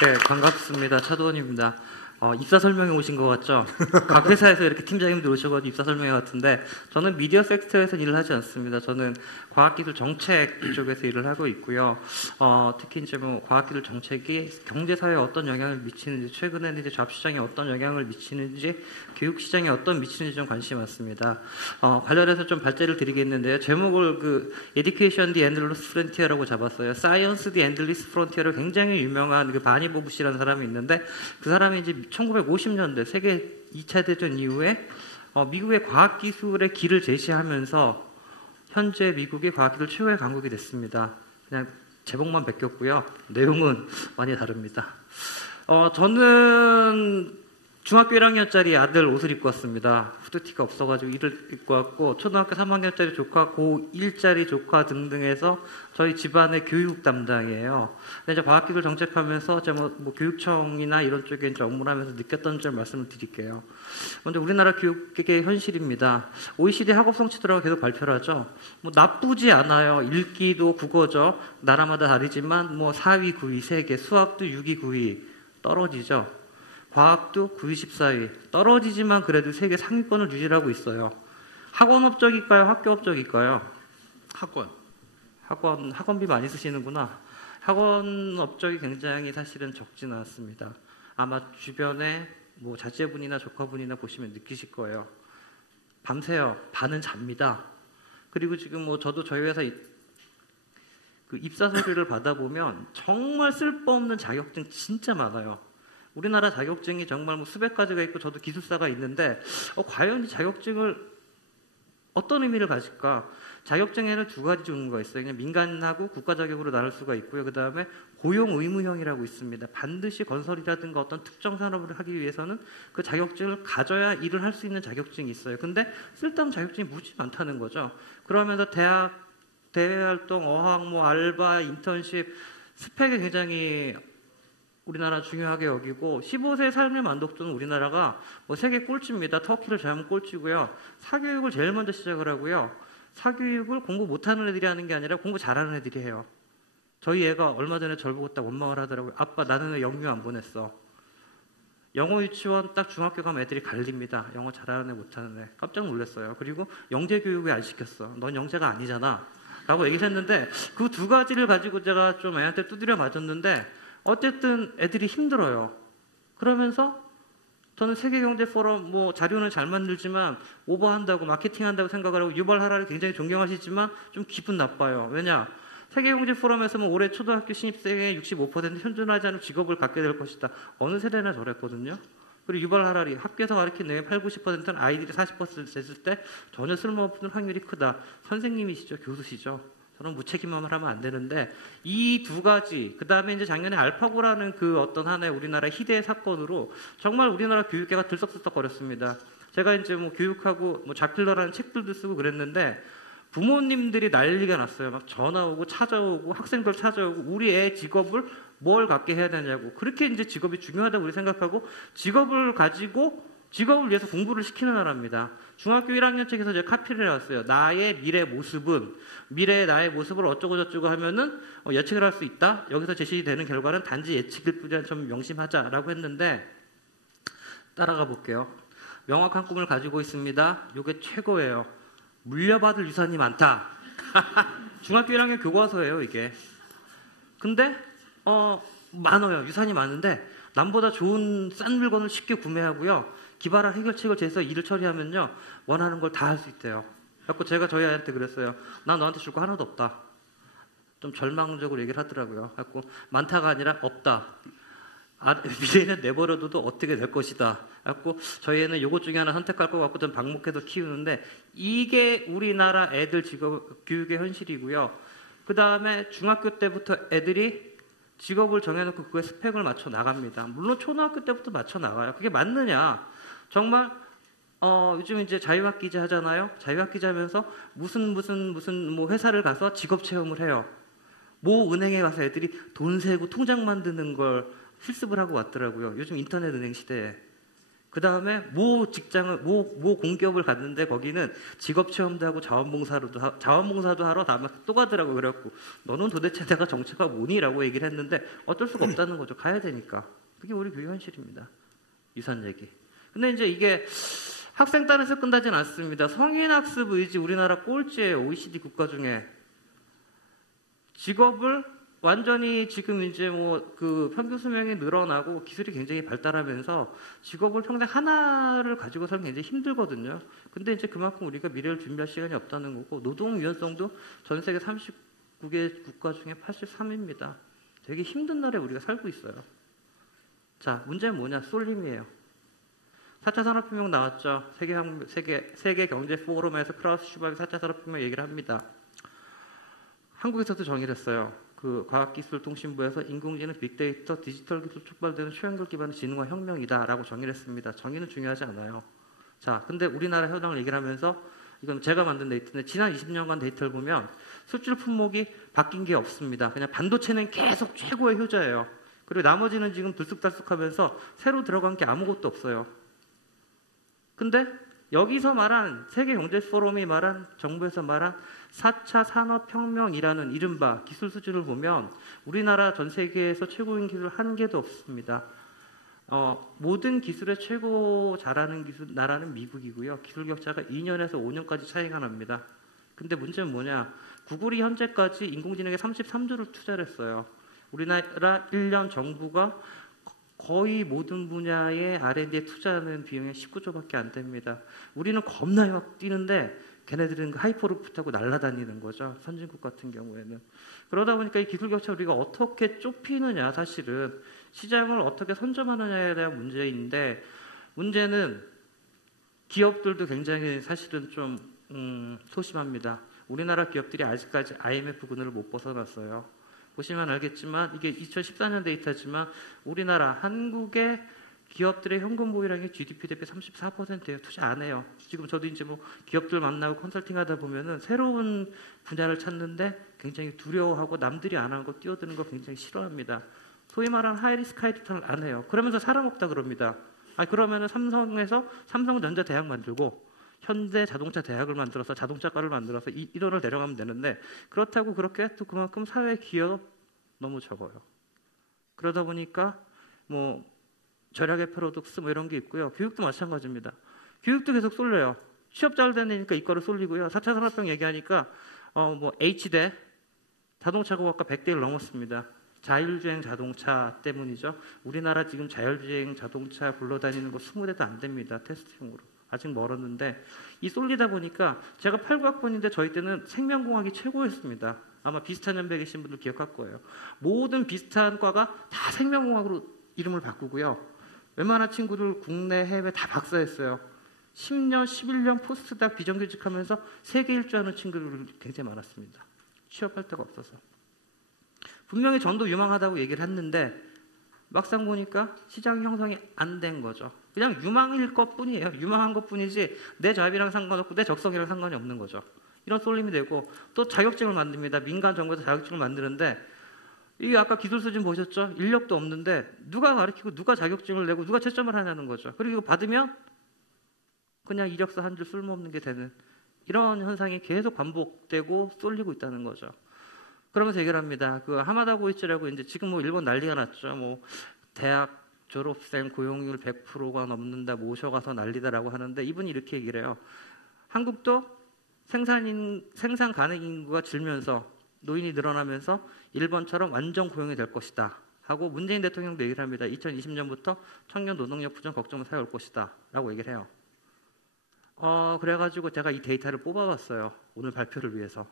네, 반갑습니다. 차도원입니다. 입사 설명회 오신 것 같죠? 각 회사에서 이렇게 팀장님들 오셔가지고 입사 설명회 같은데, 저는 미디어 섹터에서 일을 하지 않습니다. 저는 과학기술 정책 쪽에서 일을 하고 있고요. 특히 이제 뭐 과학기술 정책이 경제사회에 어떤 영향을 미치는지, 최근에는 이제 잡시장에 어떤 영향을 미치는지, 교육시장에 어떤 미치는지 좀 관심이 많습니다. 관련해서 좀 발제를 드리겠는데요. 제목을 Education the Endless Frontier라고 잡았어요. Science the Endless Frontier로 굉장히 유명한 바니 보부시라는 사람이 있는데, 그 사람이 이제 1950년대 세계 2차 대전 이후에 미국의 과학기술의 길을 제시하면서 현재 미국이 과학기술 최고의 강국이 됐습니다. 그냥 제목만 베꼈고요. 내용은 많이 다릅니다. 저는 중학교 1학년짜리 아들 옷을 입고 왔습니다. 후드티가 없어가지고 이를 입고 왔고, 초등학교 3학년짜리 조카, 고1짜리 조카 등등 해서 저희 집안의 교육 담당이에요. 근데 이제 과학기술 정책하면서 제가 뭐 교육청이나 이런 쪽에 이제 업무를 하면서 느꼈던 점 말씀을 드릴게요. 먼저 우리나라 교육의 현실입니다. OECD 학업 성취도라고 계속 발표를 하죠. 뭐 나쁘지 않아요. 읽기도 국어죠. 나라마다 다르지만 뭐 4위, 9위, 세계, 수학도 6위, 9위 떨어지죠. 과학도 9위, 14위 떨어지지만 그래도 세계 상위권을 유지하고 있어요. 학원업적일까요? 학교업적일까요? 학원비 많이 쓰시는구나. 학원업적이 굉장히 사실은 적지는 않습니다. 아마 주변에 뭐 자제분이나 조카분이나 보시면 느끼실 거예요. 밤새요. 반은 잡니다. 그리고 지금 뭐 저도 저희 회사 입사 서류를 받아보면 정말 쓸모없는 자격증 진짜 많아요. 우리나라 자격증이 정말 뭐 수백 가지가 있고, 저도 기술사가 있는데 과연 이 자격증을 어떤 의미를 가질까? 자격증에는 두 가지 종류가 있어요. 그냥 민간하고 국가 자격으로 나눌 수가 있고요. 그 다음에 고용 의무형이라고 있습니다. 반드시 건설이라든가 어떤 특정 산업을 하기 위해서는 그 자격증을 가져야 일을 할 수 있는 자격증이 있어요. 근데 쓸데없는 자격증이 무지 많다는 거죠. 그러면서 대외활동, 어학, 뭐 알바, 인턴십, 스펙이 굉장히 우리나라 중요하게 여기고, 15세 삶의 만족도는 우리나라가 뭐 세계 꼴찌입니다. 터키를 제하면 꼴찌고요. 사교육을 제일 먼저 시작을 하고요. 사교육을 공부 못하는 애들이 하는 게 아니라 공부 잘하는 애들이 해요. 저희 애가 얼마 전에 저를 보고 딱 원망을 하더라고요. 아빠, 나는 왜 영유 안 보냈어? 영어 유치원 딱 중학교 가면 애들이 갈립니다. 영어 잘하는 애 못하는 애. 깜짝 놀랐어요. 그리고 영재 교육 왜 안 시켰어? 넌 영재가 아니잖아 라고 얘기했는데, 그 두 가지를 가지고 제가 좀 애한테 두드려 맞았는데, 어쨌든 애들이 힘들어요. 그러면서 저는 세계경제포럼 뭐 자료는 잘 만들지만 오버한다고, 마케팅한다고 생각을 하고, 유발 하라를 굉장히 존경하시지만 좀 기분 나빠요. 왜냐? 세계경제포럼에서는 올해 초등학교 신입생의 65% 현존하지 않은 직업을 갖게 될 것이다. 어느 세대나 저랬거든요. 그리고 유발 하라리 학교에서 가르친 내용 80-90%는 아이들이 40% 됐을 때 전혀 쓸모없는 확률이 크다. 선생님이시죠, 교수시죠. 저는 무책임함을 하면 안 되는데, 이 두 가지, 그 다음에 이제 작년에 알파고라는 그 어떤 하나의 우리나라 희대의 사건으로 정말 우리나라 교육계가 들썩들썩거렸습니다. 제가 이제 뭐 교육하고 뭐 자필러라는 책들도 쓰고 그랬는데, 부모님들이 난리가 났어요. 막 전화 오고 찾아오고 학생들 찾아오고, 우리 애 직업을 뭘 갖게 해야 되냐고. 그렇게 이제 직업이 중요하다고 우리 생각하고, 직업을 가지고 직업을 위해서 공부를 시키는 나라입니다. 중학교 1학년 책에서 제가 카피를 해왔어요. 나의 미래 모습은, 미래의 나의 모습을 어쩌고저쩌고 하면은 예측을 할 수 있다. 여기서 제시되는 결과는 단지 예측일 뿐이라 좀 명심하자라고 했는데, 따라가 볼게요. 명확한 꿈을 가지고 있습니다. 이게 최고예요. 물려받을 유산이 많다. 중학교 1학년 교과서예요, 이게. 근데 많아요. 유산이 많은데 남보다 좋은 싼 물건을 쉽게 구매하고요. 기발한 해결책을 제시해서 일을 처리하면요, 원하는 걸 다 할 수 있대요. 그래서 제가 저희 아이한테 그랬어요. 나 너한테 줄 거 하나도 없다. 좀 절망적으로 얘기를 하더라고요. 그래서 많다가 아니라 없다. 미래는 내버려둬도 어떻게 될 것이다. 그래서 저희 애는 요것 중에 하나 선택할 것 같고 좀 방목해서 키우는데, 이게 우리나라 애들 직업 교육의 현실이고요. 그 다음에 중학교 때부터 애들이 직업을 정해놓고 그거에 스펙을 맞춰 나갑니다. 물론 초등학교 때부터 맞춰 나가요. 그게 맞느냐? 정말 요즘 이제 자유학기제 하잖아요. 자유학기제 하면서 무슨 뭐 회사를 가서 직업 체험을 해요. 모 은행에 가서 애들이 돈 세고 통장 만드는 걸 실습을 하고 왔더라고요. 요즘 인터넷 은행 시대에. 그 다음에 모 공기업을 갔는데 거기는 직업체험도 하고 자원봉사도 하러 다음에 또 가더라고. 그래갖고 너는 도대체 내가 정체가 뭐니? 라고 얘기를 했는데 어쩔 수가 없다는 거죠. 가야 되니까. 그게 우리 교육 현실입니다. 유산 얘기. 근데 이제 이게 학생단에서 끝나진 않습니다. 성인학습 의지 우리나라 꼴찌예요. OECD 국가 중에. 직업을 완전히 지금 이제 뭐 그 평균 수명이 늘어나고 기술이 굉장히 발달하면서 직업을 평생 하나를 가지고 살면 굉장히 힘들거든요. 근데 이제 그만큼 우리가 미래를 준비할 시간이 없다는 거고, 노동 유연성도 전 세계 39개 국가 중에 83입니다. 되게 힘든 나라에 우리가 살고 있어요. 자, 문제는 뭐냐? 쏠림이에요. 4차 산업혁명 나왔죠. 세계 경제 포럼에서 크라우스 슈밥이 4차 산업혁명 얘기를 합니다. 한국에서도 정의를 했어요. 그 과학기술통신부에서 인공지능, 빅데이터, 디지털 기술 촉발되는 초연결 기반의 지능화 혁명이다라고 정의를 했습니다. 정의는 중요하지 않아요. 자, 근데 우리나라 현황을 얘기를 하면서, 이건 제가 만든 데이터인데 지난 20년간 데이터를 보면 수출 품목이 바뀐 게 없습니다. 그냥 반도체는 계속 최고의 효자예요. 그리고 나머지는 지금 들쑥달쑥하면서 새로 들어간 게 아무것도 없어요. 근데 여기서 말한 세계경제포럼이 말한, 정부에서 말한 4차 산업혁명이라는 이른바 기술 수준을 보면 우리나라 전 세계에서 최고인 기술 한 개도 없습니다. 모든 기술에 최고 잘하는 나라는 미국이고요. 기술 격차가 2년에서 5년까지 차이가 납니다. 근데 문제는 뭐냐? 구글이 현재까지 인공지능에 33조를 투자를 했어요. 우리나라 1년 정부가 거의 모든 분야의 R&D에 투자하는 비용이 19조밖에 안 됩니다. 우리는 겁나 막 뛰는데 걔네들은 그 하이퍼루프 타고 날아다니는 거죠. 선진국 같은 경우에는. 그러다 보니까 이 기술 격차 우리가 어떻게 좁히느냐, 사실은 시장을 어떻게 선점하느냐에 대한 문제인데, 문제는 기업들도 굉장히 사실은 좀 소심합니다. 우리나라 기업들이 아직까지 IMF 그늘을 못 벗어났어요. 보시면 알겠지만 이게 2014년 데이터지만 우리나라 한국의 기업들의 현금 보유량이 GDP 대비 34%예요. 투자 안 해요. 지금 저도 이제 뭐 기업들 만나고 컨설팅하다 보면은 새로운 분야를 찾는데 굉장히 두려워하고 남들이 안 하는 거 뛰어드는 거 굉장히 싫어합니다. 소위 말하는 하이리스크 하이리턴을 안 해요. 그러면서 살아먹다 그럽니다. 그러면은 삼성에서 삼성전자 대학 만들고 현대 자동차 대학을 만들어서 자동차과를 만들어서 이론을 내려가면 되는데, 그렇다고 그렇게 또 그만큼 사회 기여도 너무 적어요. 그러다 보니까 뭐 절약의 패러독스 뭐 이런 게 있고요. 교육도 마찬가지입니다. 교육도 계속 쏠려요. 취업 잘 되니까 이과를 쏠리고요. 4차 산업혁명 얘기하니까 뭐 H대 자동차 고학과 100대 1 넘었습니다. 자율주행 자동차 때문이죠. 우리나라 지금 자율주행 자동차 굴러다니는 거 20대도 안 됩니다. 테스트용으로. 아직 멀었는데 이 쏠리다 보니까, 제가 8구학번인데 저희 때는 생명공학이 최고였습니다. 아마 비슷한 연배에 계신 분들 기억할 거예요. 모든 비슷한 과가 다 생명공학으로 이름을 바꾸고요. 웬만한 친구들 국내 해외 다 박사했어요. 10년, 11년 포스트닥 비정규직하면서 세계 일주하는 친구들 굉장히 많았습니다. 취업할 데가 없어서. 분명히 전도 유망하다고 얘기를 했는데 막상 보니까 시장 형성이 안 된 거죠. 그냥 유망일 것뿐이에요. 유망한 것뿐이지 내 잡이랑 상관없고 내 적성이랑 상관이 없는 거죠. 이런 쏠림이 되고, 또 자격증을 만듭니다. 민간 정부에서 자격증을 만드는데, 이게 아까 기술 수준 보셨죠? 인력도 없는데 누가 가르치고 누가 자격증을 내고 누가 채점을 하냐는 거죠. 그리고 이거 받으면 그냥 이력서 한 줄 쓸모없는 게 되는 이런 현상이 계속 반복되고 쏠리고 있다는 거죠. 그러면서 얘기를 합니다. 그 하마다 고이치라고 이제 지금 뭐 일본 난리가 났죠. 뭐 대학 졸업생 고용률 100%가 넘는다, 모셔가서 난리다라고 하는데, 이분이 이렇게 얘기를 해요. 한국도 생산 가능 인구가 줄면서 노인이 늘어나면서 일본처럼 완전 고용이 될 것이다 하고, 문재인 대통령도 얘기를 합니다. 2020년부터 청년 노동력 부족 걱정을 사올 것이다 라고 얘기를 해요. 그래가지고 제가 이 데이터를 뽑아봤어요. 오늘 발표를 위해서.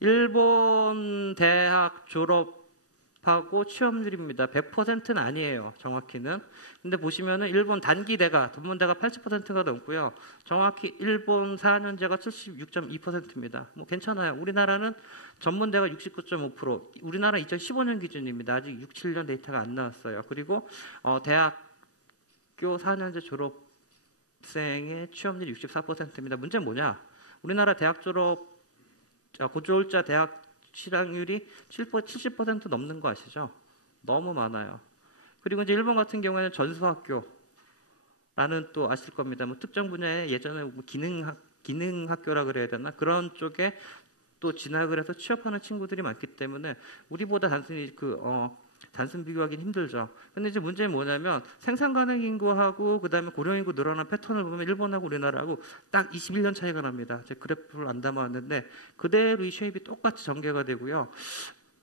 일본 대학 졸업하고 취업률입니다. 100%는 아니에요, 정확히는. 근데 보시면은 일본 단기대가, 전문대가 80%가 넘고요. 정확히 일본 4년제가 76.2%입니다. 뭐 괜찮아요. 우리나라는 전문대가 69.5%, 우리나라 2015년 기준입니다. 아직 6, 7년 데이터가 안 나왔어요. 그리고 대학교 4년제 졸업생의 취업률이 64%입니다. 문제는 뭐냐? 우리나라 대학 졸업 고졸자 대학 실학률이 70% 넘는 거 아시죠? 너무 많아요. 그리고 이제 일본 같은 경우에는 전수학교, 라는 또 아실 겁니다. 뭐 특정 분야에 예전에 뭐 기능 학교라 그래야 되나 그런 쪽에 또 진학을 해서 취업하는 친구들이 많기 때문에 우리보다 단순히 단순 비교하기는 힘들죠. 근데 이제 문제는 뭐냐면 생산 가능 인구하고 그다음에 고령 인구 늘어난 패턴을 보면 일본하고 우리나라하고 딱 21년 차이가 납니다. 제 그래프를 안 담아왔는데 그대로 이 쉐입이 똑같이 전개가 되고요.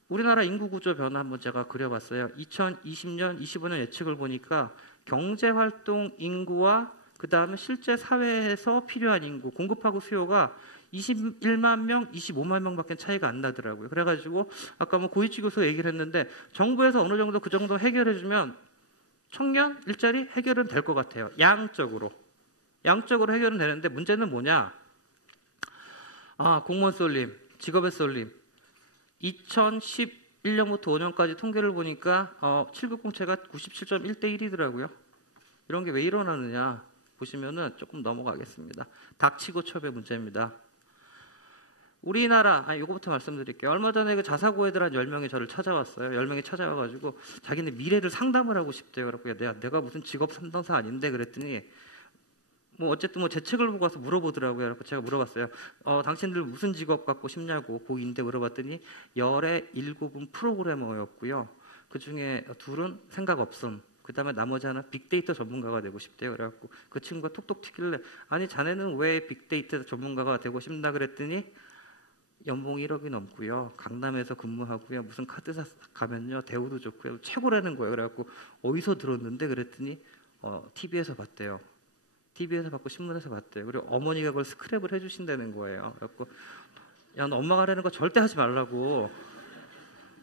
우리나라 인구 구조 변화 한번 제가 그려봤어요. 2020년, 25년 예측을 보니까 경제 활동 인구와 그 다음에 실제 사회에서 필요한 인구, 공급하고 수요가 21만 명, 25만 명밖에 차이가 안 나더라고요. 그래가지고 아까 뭐 고이치 교수 얘기를 했는데 정부에서 어느 정도 그 정도 해결해주면 청년 일자리 해결은 될 것 같아요. 양적으로 해결은 되는데 문제는 뭐냐? 공무원 쏠림, 직업의 쏠림. 2011년부터 5년까지 통계를 보니까 7급 공채가 97.1대 1이더라고요. 이런 게 왜 일어나느냐 보시면은 조금 넘어가겠습니다. 닥치고 첩의 문제입니다. 우리나라, 이거부터 말씀드릴게요. 얼마 전에 그 자사고애들 한 10명이 저를 찾아왔어요. 10명이 찾아와가지고 자기네 미래를 상담을 하고 싶대요. 그래갖고 내가 무슨 직업 상담사 아닌데 그랬더니 뭐 어쨌든 뭐 제 책을 보고 와서 물어보더라고요. 그래서 제가 물어봤어요. 당신들 무슨 직업 갖고 싶냐고 고2인데 물어봤더니 열의 7은 프로그래머였고요. 그 중에 둘은 생각 없음. 그 다음에 나머지 하나 빅데이터 전문가가 되고 싶대요. 그래갖고 그 친구가 톡톡 튀길래 아니 자네는 왜 빅데이터 전문가가 되고 싶나 그랬더니 연봉 1억이 넘고요. 강남에서 근무하고요. 무슨 카드사 가면요. 대우도 좋고요. 최고라는 거예요. 그래갖고 어디서 들었는데 그랬더니 TV에서 봤대요. TV에서 봤고 신문에서 봤대요. 그리고 어머니가 그걸 스크랩을 해주신다는 거예요. 그래갖고 야, 너 엄마가 하라는 거 절대 하지 말라고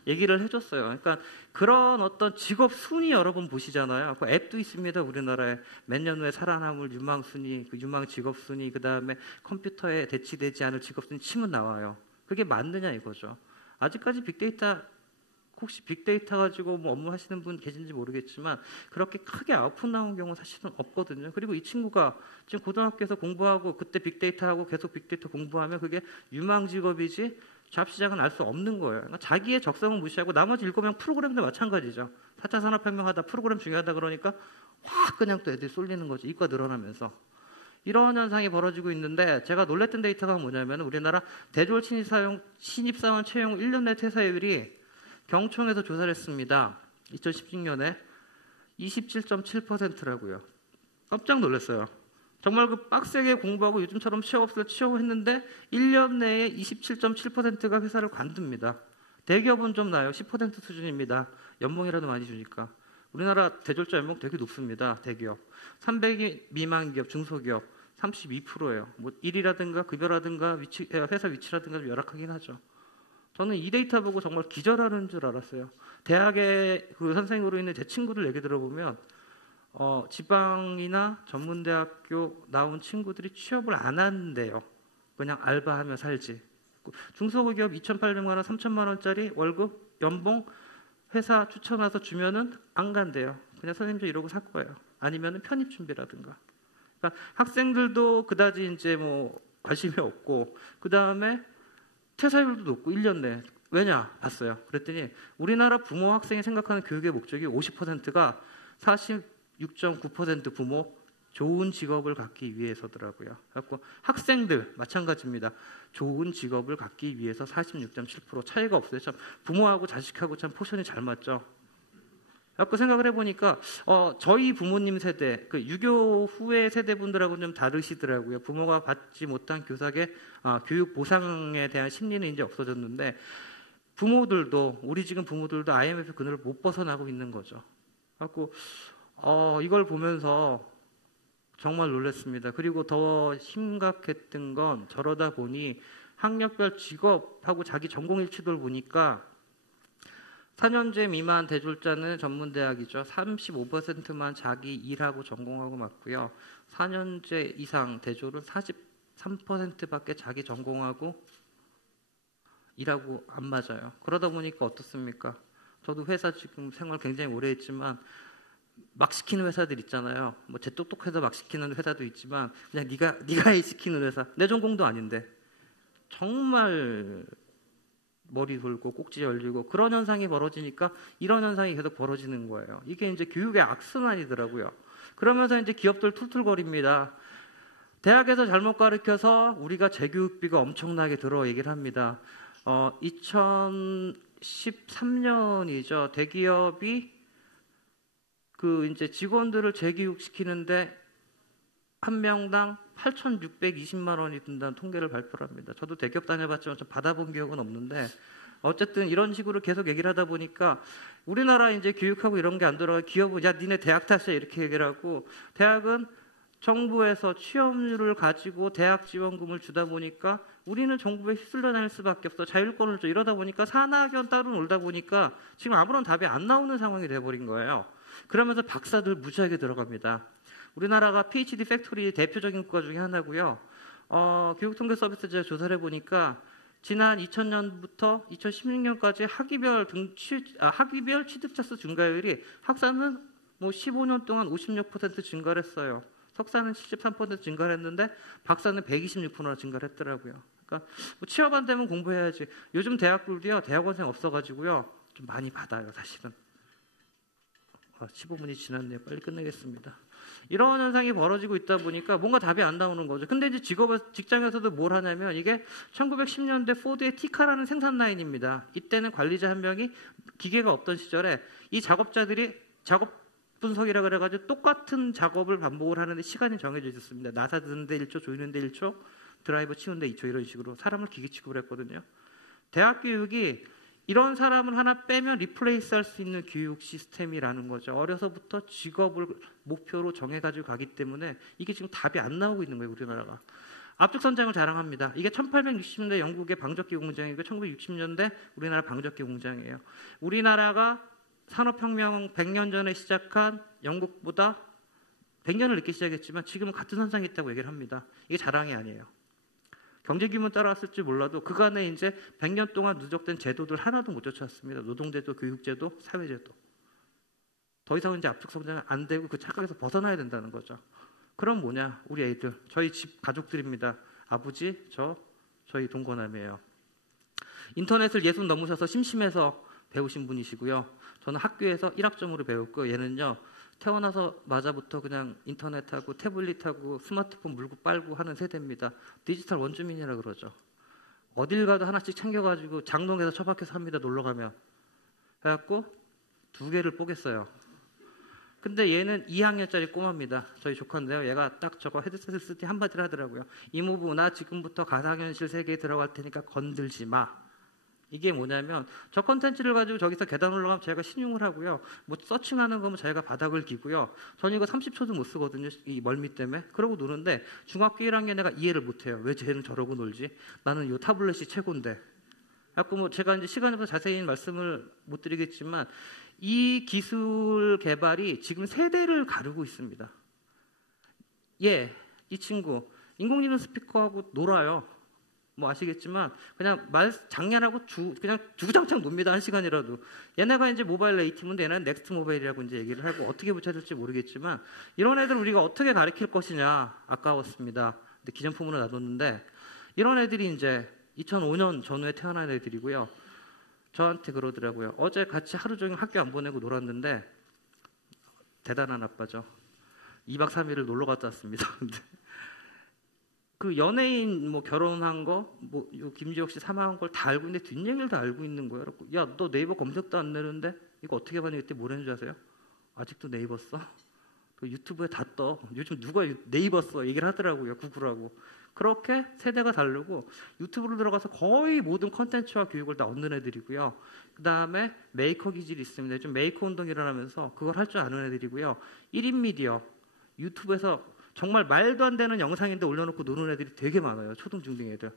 얘기를 해줬어요. 그러니까 그런 어떤 직업 순위 여러분 보시잖아요. 그 앱도 있습니다. 우리나라에 몇 년 후에 살아남을 유망 순위, 그 유망 직업 순위, 그 다음에 컴퓨터에 대치되지 않을 직업 순위 치면 나와요. 그게 맞느냐 이거죠. 아직까지 빅데이터 혹시 빅데이터 가지고 뭐 업무 하시는 분 계신지 모르겠지만 그렇게 크게 아웃풋 나온 경우는 사실은 없거든요. 그리고 이 친구가 지금 고등학교에서 공부하고 그때 빅데이터 하고 계속 빅데이터 공부하면 그게 유망 직업이지 잡 시장은 알 수 없는 거예요. 그러니까 자기의 적성을 무시하고 나머지 7명 프로그램도 마찬가지죠. 4차 산업혁명 하다 프로그램 중요하다 그러니까 확 그냥 또 애들이 쏠리는 거죠. 이과 늘어나면서. 이런 현상이 벌어지고 있는데 제가 놀랬던 데이터가 뭐냐면 우리나라 대졸 신입사원 채용 1년 내 퇴사율이 경총에서 조사를 했습니다. 2016년에 27.7%라고요. 깜짝 놀랐어요. 정말 그 빡세게 공부하고 요즘처럼 취업 없을 취업을 했는데 1년 내에 27.7%가 회사를 관둡니다. 대기업은 좀 나요. 10% 수준입니다. 연봉이라도 많이 주니까. 우리나라 대졸자 연봉 되게 높습니다. 대기업. 300인 미만 기업, 중소기업 32%예요. 뭐 일이라든가 급여라든가 회사 위치라든가 좀 열악하긴 하죠. 저는 이 데이터 보고 정말 기절하는 줄 알았어요. 대학의 그 선생으로 있는 제 친구들 얘기 들어보면 지방이나 전문대학교 나온 친구들이 취업을 안 한대요. 그냥 알바하며 살지. 중소기업 2,800만 원, 3,000만 원짜리 월급, 연봉 회사 추천 와서 주면은 안 간대요. 그냥 선생님 저 이러고 살 거예요. 아니면은 편입 준비라든가. 그러니까 학생들도 그다지 이제 뭐 관심이 없고 그 다음에 퇴사율도 높고 1년 내. 왜냐? 봤어요. 그랬더니 우리나라 부모 학생이 생각하는 교육의 목적이 50%가 46.9% 부모 좋은 직업을 갖기 위해서더라고요. 그래서 학생들 마찬가지입니다. 좋은 직업을 갖기 위해서 46.7% 차이가 없어요. 참 부모하고 자식하고 참 포션이 잘 맞죠. 그래서 생각을 해보니까 저희 부모님 세대, 그 유교 후의 세대분들하고는 좀 다르시더라고요. 부모가 받지 못한 교사의 교육 보상에 대한 심리는 이제 없어졌는데 부모들도 우리 지금 부모들도 IMF 그늘을 못 벗어나고 있는 거죠. 그래서 이걸 보면서 정말 놀랐습니다. 그리고 더 심각했던 건 저러다 보니 학력별 직업하고 자기 전공 일치도를 보니까 4년제 미만 대졸자는 전문대학이죠. 35%만 자기 일하고 전공하고 맞고요. 4년제 이상 대졸은 43%밖에 자기 전공하고 일하고 안 맞아요. 그러다 보니까 어떻습니까? 저도 회사 지금 생활 굉장히 오래 했지만 막 시키는 회사들 있잖아요. 뭐 제 똑똑해서 막 시키는 회사도 있지만 그냥 네가 해 시키는 회사. 내 전공도 아닌데 정말 머리 돌고 꼭지 열리고 그런 현상이 벌어지니까 이런 현상이 계속 벌어지는 거예요. 이게 이제 교육의 악순환이더라고요. 그러면서 이제 기업들 툴툴거립니다. 대학에서 잘못 가르쳐서 우리가 재교육비가 엄청나게 들어 얘기를 합니다. 2013년이죠. 대기업이 그 이제 직원들을 재교육시키는데 한 명당 8,620만 원이 든다는 통계를 발표를 합니다. 저도 대기업 다녀봤지만 좀 받아본 기억은 없는데 어쨌든 이런 식으로 계속 얘기를 하다 보니까 우리나라 이제 교육하고 이런 게 안 들어가 기업은 야 니네 대학 탓이야 이렇게 얘기를 하고 대학은 정부에서 취업률을 가지고 대학 지원금을 주다 보니까 우리는 정부에 휩쓸려 다닐 수밖에 없어. 자율권을 줘. 이러다 보니까 산하학연 따로 놀다 보니까 지금 아무런 답이 안 나오는 상황이 돼버린 거예요. 그러면서 박사들 무지하게 들어갑니다. 우리나라가 PhD 팩토리 대표적인 국가 중에 하나고요. 교육통계서비스 제가 조사를 해보니까 지난 2000년부터 2016년까지 학위별 취득자 수 증가율이 학사는 뭐 15년 동안 56% 증가를 했어요. 석사는 73% 증가를 했는데 박사는 126% 증가를 했더라고요. 그러니까 뭐 취업 안 되면 공부해야지. 요즘 대학들도요. 대학원생 없어가지고요. 좀 많이 받아요. 사실은. 15분이 지났네요. 빨리 끝내겠습니다. 이런 현상이 벌어지고 있다 보니까 뭔가 답이 안 나오는 거죠. 근데 이제 직장에서도 뭘 하냐면 이게 1910년대 포드의 티카라는 생산 라인입니다. 이때는 관리자 한 명이 기계가 없던 시절에 이 작업자들이 작업 분석이라 그래가지고 똑같은 작업을 반복을 하는데 시간이 정해져 있었습니다. 나사 드는데 1초, 조이는데 1초, 드라이버 치우는데 2초 이런 식으로 사람을 기계 취급을 했거든요. 대학 교육이 이런 사람을 하나 빼면 리플레이스 할 수 있는 교육 시스템이라는 거죠. 어려서부터 직업을 목표로 정해가지고 가기 때문에 이게 지금 답이 안 나오고 있는 거예요. 우리나라가. 압축 선장을 자랑합니다. 이게 1860년대 영국의 방적기 공장이고 1960년대 우리나라 방적기 공장이에요. 우리나라가 산업혁명 100년 전에 시작한 영국보다 100년을 늦게 시작했지만 지금은 같은 선상에 있다고 얘기를 합니다. 이게 자랑이 아니에요. 경제 규모는 따라왔을지 몰라도 그간에 이제 100년 동안 누적된 제도들 하나도 못 쫓아왔습니다. 노동제도, 교육제도, 사회제도. 더 이상 이제 압축 성장은 안 되고 그 착각에서 벗어나야 된다는 거죠. 그럼 뭐냐? 우리 애들, 저희 집 가족들입니다. 아버지, 저희 동거남이에요. 인터넷을 60 넘으셔서 심심해서 배우신 분이시고요. 저는 학교에서 1학점으로 배웠고 얘는요. 태어나서마자부터 그냥 인터넷하고 태블릿하고 스마트폰 물고 빨고 하는 세대입니다. 디지털 원주민이라 그러죠. 어딜 가도 하나씩 챙겨가지고 장롱에서 처박혀서 합니다. 놀러가면. 그래갖고 2개를 뽀겠어요. 근데 얘는 2학년짜리 꼬마입니다. 저희 조카인데요. 얘가 딱 저거 헤드셋을 쓸 때 한마디를 하더라고요. 이모부 나 지금부터 가상현실 세계에 들어갈 테니까 건들지 마. 이게 뭐냐면 저 컨텐츠를 가지고 저기서 계단 올라가면 자기가 신용을 하고요. 뭐 서칭하는 거면 자기가 바닥을 기고요. 저는 이거 30초도 못 쓰거든요. 이 멀미 때문에. 그러고 노는데 중학교 1학년 애가 이해를 못해요. 왜 쟤는 저러고 놀지? 나는 이 타블렛이 최고인데. 그래서 뭐 제가 이제 시간이 없어서 자세히 말씀을 못 드리겠지만 이 기술 개발이 지금 세대를 가르고 있습니다. 이 친구 인공지능 스피커하고 놀아요. 뭐 아시겠지만 그냥 말 장난하고 그냥 주구장창 놉니다. 1시간이라도. 얘네가 이제 모바일 네이티브인데 얘네는 넥스트 모바일이라고 이제 얘기를 하고 어떻게 붙여야 될지 모르겠지만 이런 애들 우리가 어떻게 가르칠 것이냐 아까웠습니다. 근데 기존품으로 놔뒀는데 이런 애들이 이제 2005년 전후에 태어난 애들이고요. 저한테 그러더라고요. 어제 같이 하루 종일 학교 안 보내고 놀았는데 대단한 아빠죠. 2박 3일을 놀러 갔다 왔습니다. 근데 그 연예인 뭐 결혼한 거, 뭐 김지혁 씨 사망한 걸 다 알고 있는데 뒷얘기를 다 알고 있는 거예요. 야, 너 네이버 검색도 안 내는데 이거 어떻게 봤니? 그때 뭐라는 줄 아세요? 아직도 네이버 써? 그 유튜브에 다 떠. 요즘 누가 네이버 써? 얘기를 하더라고요. 구글하고. 그렇게 세대가 다르고 유튜브로 들어가서 거의 모든 컨텐츠와 교육을 다 얻는 애들이고요. 그 다음에 메이커 기질이 있습니다. 요즘 메이커 운동이 일어나면서 그걸 할 줄 아는 애들이고요. 1인 미디어, 유튜브에서 정말 말도 안 되는 영상인데 올려놓고 노는 애들이 되게 많아요. 초등, 중등 애들.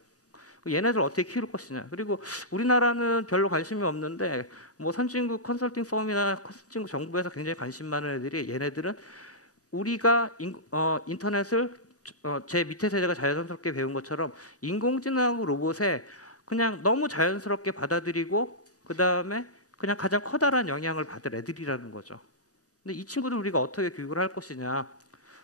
얘네들 어떻게 키울 것이냐. 그리고 우리나라는 별로 관심이 없는데 뭐 선진국 컨설팅 펌이나 선진국 정부에서 굉장히 관심 많은 애들이 얘네들은 우리가 인터넷을 제 밑에 세대가 자연스럽게 배운 것처럼 인공지능하고 로봇에 그냥 너무 자연스럽게 받아들이고 그 다음에 그냥 가장 커다란 영향을 받을 애들이라는 거죠. 근데 이 친구들 우리가 어떻게 교육을 할 것이냐.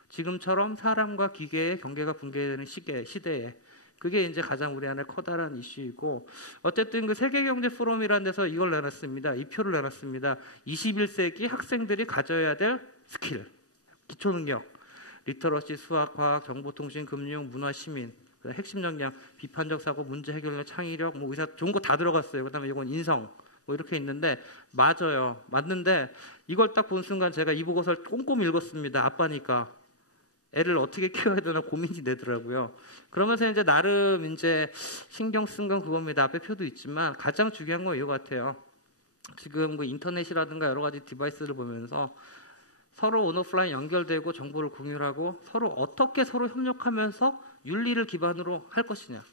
지금처럼 사람과 기계의 경계가 붕괴되는 시대에 그게 이제 가장 우리 안에 커다란 이슈이고 어쨌든 그 세계경제 포럼이라는 데서 이걸 내놨습니다. 이 표를 내놨습니다. 21세기 학생들이 가져야 될 스킬. 기초 능력, 리터러시, 수학, 과학, 정보통신, 금융, 문화, 시민, 핵심 역량, 비판적 사고, 문제 해결력, 창의력, 뭐 의사 좋은 거 다 들어갔어요. 그다음에 이건 인성, 뭐 이렇게 있는데 맞아요. 맞는데 이걸 딱 본 순간 제가 이 보고서를 꼼꼼히 읽었습니다. 아빠니까 애를 어떻게 키워야 되나 고민이 되더라고요. 그러면서 이제 나름 이제 신경 쓴 건 그겁니다. 앞에 표도 있지만 가장 중요한 건 이거 같아요. 지금 그 인터넷이라든가 여러 가지 디바이스를 보면서 서로 온오프라인 연결되고 정보를 공유하고 서로 어떻게 서로 협력하면서 윤리를 기반으로 할 것이냐.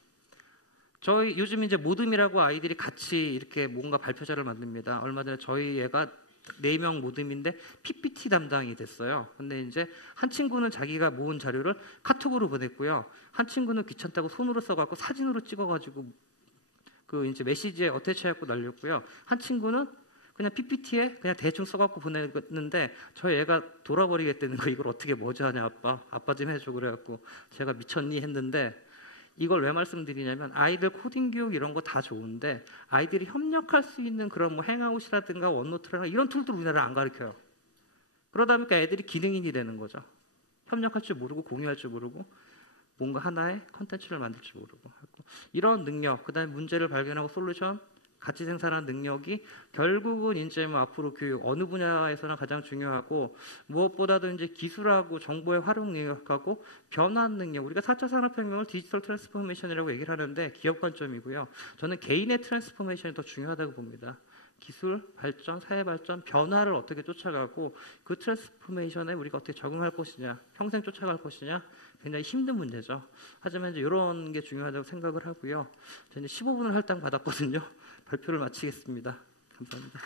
저희 요즘 이제 모듬이라고 아이들이 같이 이렇게 뭔가 발표자를 만듭니다. 얼마 전에 저희 애가 4명 모듬인데 PPT 담당이 됐어요. 근데 이제 한 친구는 자기가 모은 자료를 카톡으로 보냈고요. 한 친구는 귀찮다고 손으로 써갖고 사진으로 찍어가지고 그 이제 메시지에 어태치해갖고 날렸고요. 한 친구는 그냥 PPT에 그냥 대충 써갖고 보냈는데 저희 애가 돌아버리겠다는 거 이걸 어떻게 뭐지 하냐 아빠 좀 해줘 그래갖고 제가 미쳤니 했는데 이걸 왜 말씀드리냐면 아이들 코딩 교육 이런 거 다 좋은데 아이들이 협력할 수 있는 그런 뭐 행아웃이라든가 원노트라든가 이런 툴들 우리나라 안 가르쳐요. 그러다 보니까 애들이 기능인이 되는 거죠. 협력할 줄 모르고 공유할 줄 모르고 뭔가 하나의 컨텐츠를 만들 줄 모르고 이런 능력, 그다음에 문제를 발견하고 솔루션 같이 생산하는 능력이 결국은 이제 뭐 앞으로 교육 어느 분야에서나 가장 중요하고 무엇보다도 이제 기술하고 정보의 활용 능력하고 변환 능력. 우리가 4차 산업혁명을 디지털 트랜스포메이션이라고 얘기를 하는데 기업 관점이고요. 저는 개인의 트랜스포메이션이 더 중요하다고 봅니다. 기술 발전, 사회 발전, 변화를 어떻게 쫓아가고 그 트랜스포메이션에 우리가 어떻게 적응할 것이냐, 평생 쫓아갈 것이냐 굉장히 힘든 문제죠. 하지만 이제 이런 게 중요하다고 생각을 하고요. 이제 15분을 할당 받았거든요. 발표를 마치겠습니다. 감사합니다.